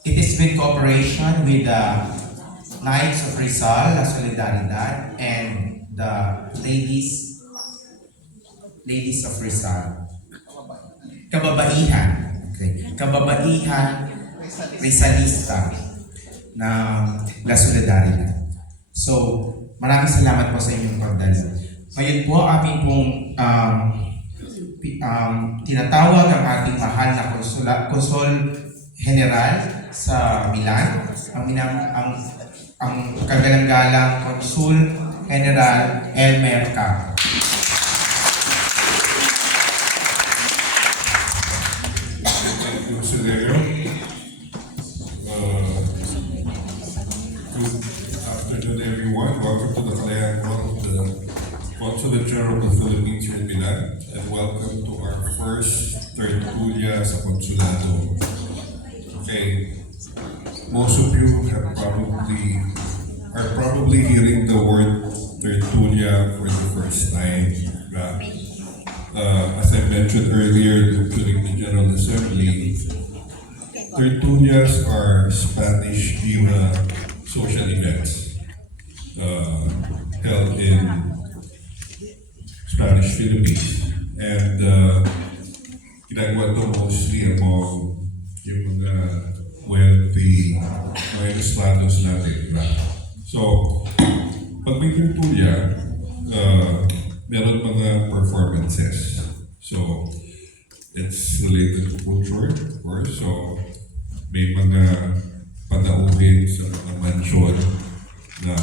It is with cooperation with the Knights of Rizal, La Solidaridad, and the Ladies of Rizal. Kababaihan. Okay. Kababaihan Rizalista na La Solidaridad. So, maraming salamat po sa inyong pagdalo. Ngayon po, amin pong tinatawag ang ating mahal na Konsul General sa Milan, ang kagalang-galang Konsul General Elmer Cabo. Thank you, Silverio. Good afternoon, everyone. Welcome to the Kalayaan Hall of the Consulate General of the Philippines here in Milan, and welcome to our first tertulia sa Konsulado. Okay, most of you are probably hearing the word tertulia for the first time. As I mentioned earlier during the General Assembly, tertulias are Spanish-era social events held in Spanish Philippines. And ginagawa ito mostly among yung mga wealthy, mga estrados natin, diba? So, pag may tertulia, meron mga performances. So, it's related to culture, of course. So, may mga panauhin sa mga mansyon na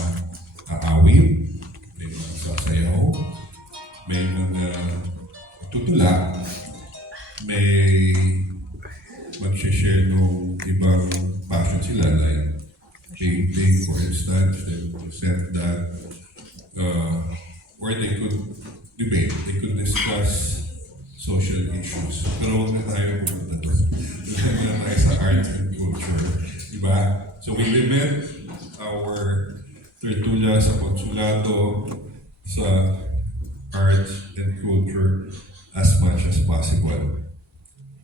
aawin, may mga sasayaw, may mga tutula, may mag-share ng ibang passion sila, like painting, for instance. They would present that, or they could debate, they could discuss social issues. Pero huwag na tayo pumunta doon. Doon na tayo sa art and culture. Diba? So we limit our tertulia sa konsulado, sa art and culture as much as possible.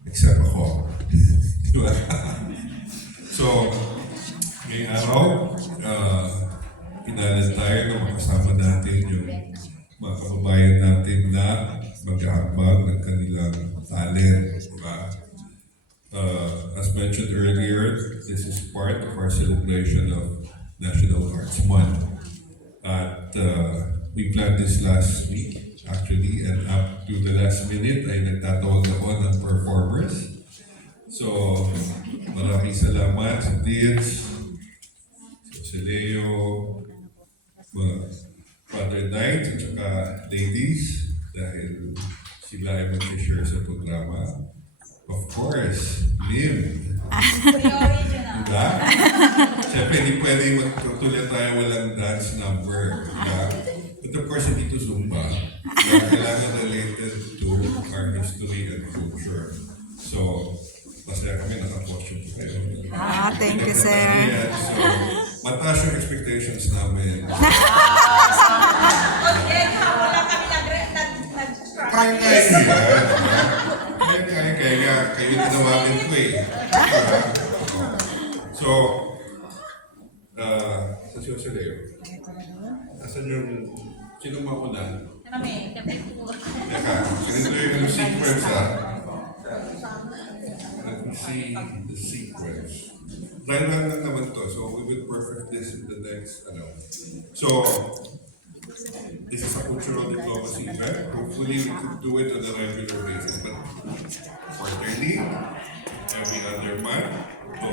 Except ako. Diba? So, ngayong araw, pinalan tayo na makasama natin yung mga kababayan natin na mag-aambag ng kanilang talent. Diba? As mentioned earlier, this is part of our celebration of National Arts Month. At we planned this last week, actually, and up to the last minute ay nagtatawag ako ng performers. So, maraming salamat sa Dids, sa Leo, mga Father Knights, at saka ladies, dahil sila ay mag-share sa programa. Of course, Lim. Diba? Siyempre, hindi pwede magtutuloy tayo walang dance number. Diba? But of course, hindi ito Zumba. Diba? Kailangan related to our history and culture. So, masaya kami naka-costume kayo. Thank you, sir. So, mataas yung expectations namin. Kaya kayo tinawagan ko eh. So, sa Leo, asan yung, sino mauna? Teka, sinito yung sequence ha? Let me see the sequence. Dry run lang naman to, so we will perfect this in the next, So, this is a cultural diplomacy event. Hopefully, we could do it on a regular basis, but quarterly, every other month. So,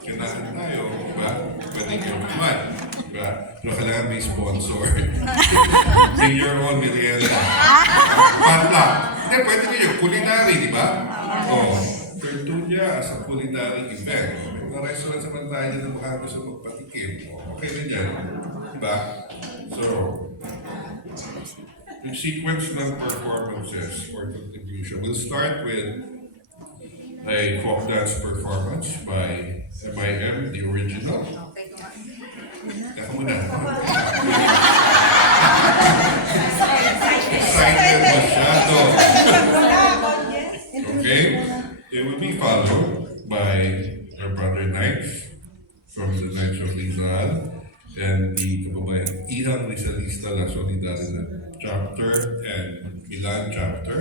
kailangan tayo, diba? Pwede every month, diba? Pero kailangan may sponsor. Bring your own merienda. Patla. Hindi, pwede nyo yung culinary, diba? Oh, tertulia as a culinary event. May mga restaurant sa tayo na baka gusto magpatikim. Okay rin yan. Diba? So, yung sequence ng performances or contribution, we'll start with a folk dance performance by MIM, the original. Teka muna. Excited masyado. Okay? It will be followed by our brother Knights from the Knights of Rizal and the kababayan Ihang Rizalista La Solidaridad chapter and Milan chapter.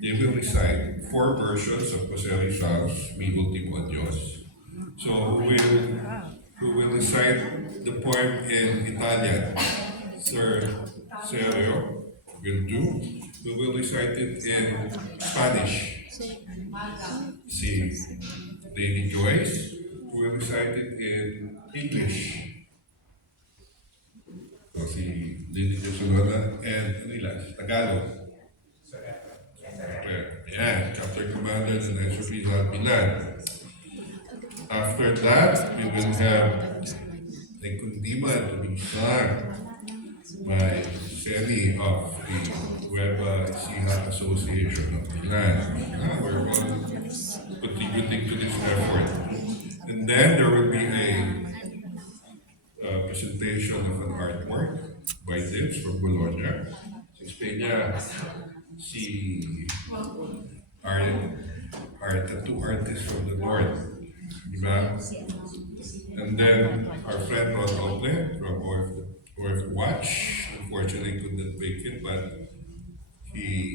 They will recite 4 versions of Jose Rizal's Mi Ultimo Adios. So who will recite the poem in Italian? Sir Sergio will do. We will recite it in Spanish. Si Lady Joyce will recite it in English. So si Lady Josolona and Tagalog. Yeah, Chapter Commander and Knights of Rizal Milan. After that, we will have a Kundiman to be sung by Semi of the Nueva Ecija Association of Milan. We're all contributing to this effort. And then there will be a presentation of an artwork by Dibs from Bologna. Sa Espanya, si our tattoo artist from the north. Diba? And then our friend Ron Ople from Orf Watch, unfortunately couldn't make it, but he